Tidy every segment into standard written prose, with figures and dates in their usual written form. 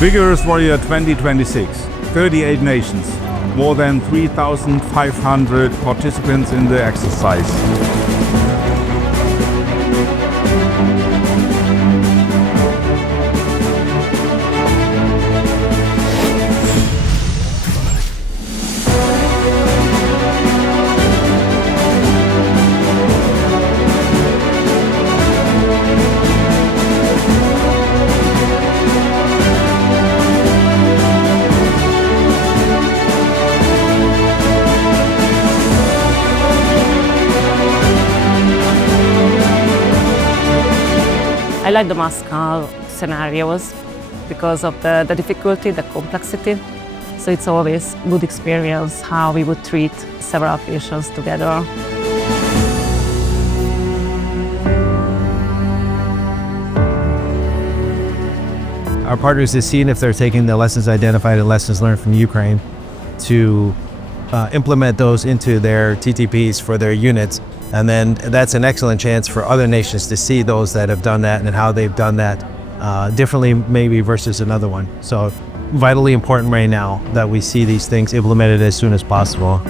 Vigorous Warrior 2026, 38 nations, more than 3,500 participants in the exercise. I like the Moscow scenarios because of the difficulty, the complexity. So it's always a good experience how we would treat several patients together. Our partners is seeing if they're taking the lessons identified and lessons learned from Ukraine to implement those into their TTPs for their units. And then that's an excellent chance for other nations to see those that have done that and how they've done that differently maybe versus another one. So vitally important right now that we see these things implemented as soon as possible.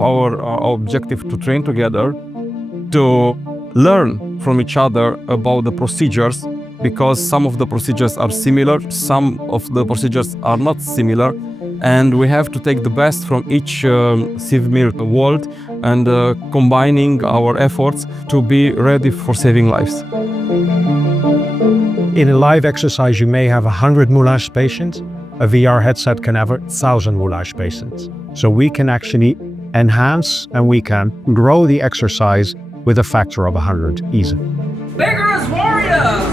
Our objective to train together, to learn from each other about the procedures, because some of the procedures are similar, some of the procedures are not similar, and we have to take the best from each civil world and combining our efforts to be ready for saving lives. In a live exercise, you may have 100 moulage patients. A VR headset can have 1,000 moulage patients. So we can actually enhance and we can grow the exercise with a factor of 100 easily. Vigorous Warrior!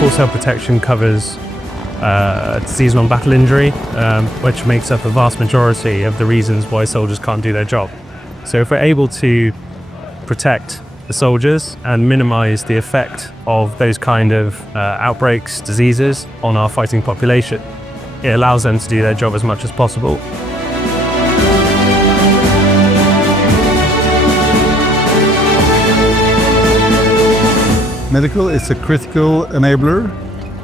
Full cell protection covers seasonal battle injury, which makes up a vast majority of the reasons why soldiers can't do their job. So if we're able to protect the soldiers and minimize the effect of those kind of outbreaks, diseases on our fighting population, it allows them to do their job as much as possible. Medical is a critical enabler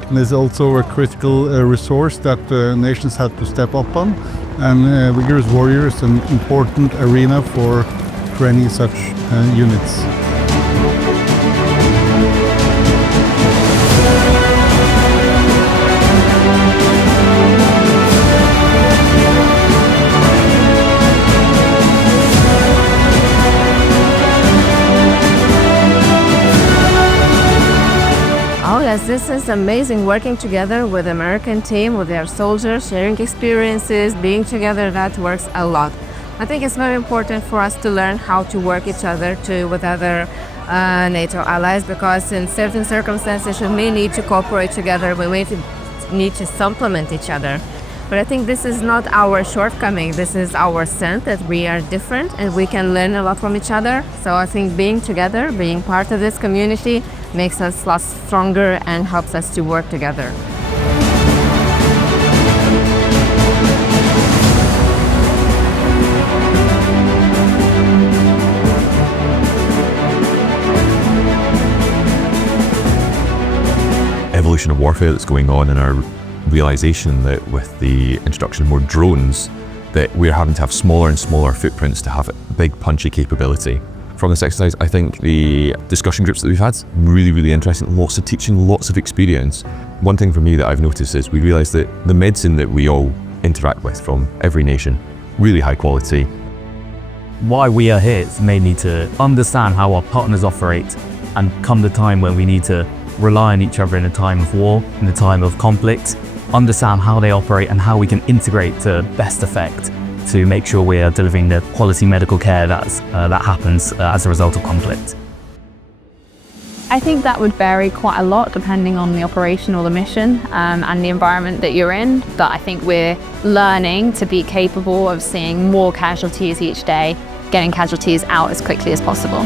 and is also a critical resource that nations have to step up on. And Vigorous Warrior is an important arena for training such units. Oh yes, this is amazing, working together with the American team, with their soldiers, sharing experiences, being together, that works a lot. I think it's very important for us to learn how to work each other with other NATO allies, because in certain circumstances we may need to cooperate together, we may need to supplement each other. But I think this is not our shortcoming, this is our strength, that we are different and we can learn a lot from each other. So I think being together, being part of this community makes us a lot stronger and helps us to work together. evolution of warfare that's going on and our realization that with the introduction of more drones, that we're having to have smaller and smaller footprints to have big punchy capability. From this exercise, I think the discussion groups that we've had, really interesting, lots of teaching, lots of experience. One thing for me that I've noticed is we realised that the medicine that we all interact with from every nation, really high quality. Why we are here is mainly to understand how our partners operate, and come the time when we need to rely on each other in a time of war, in a time of conflict, understand how they operate and how we can integrate to best effect to make sure we are delivering the quality medical care that happens as a result of conflict. I think that would vary quite a lot depending on the operation or the mission and the environment that you're in. But I think we're learning to be capable of seeing more casualties each day, getting casualties out as quickly as possible.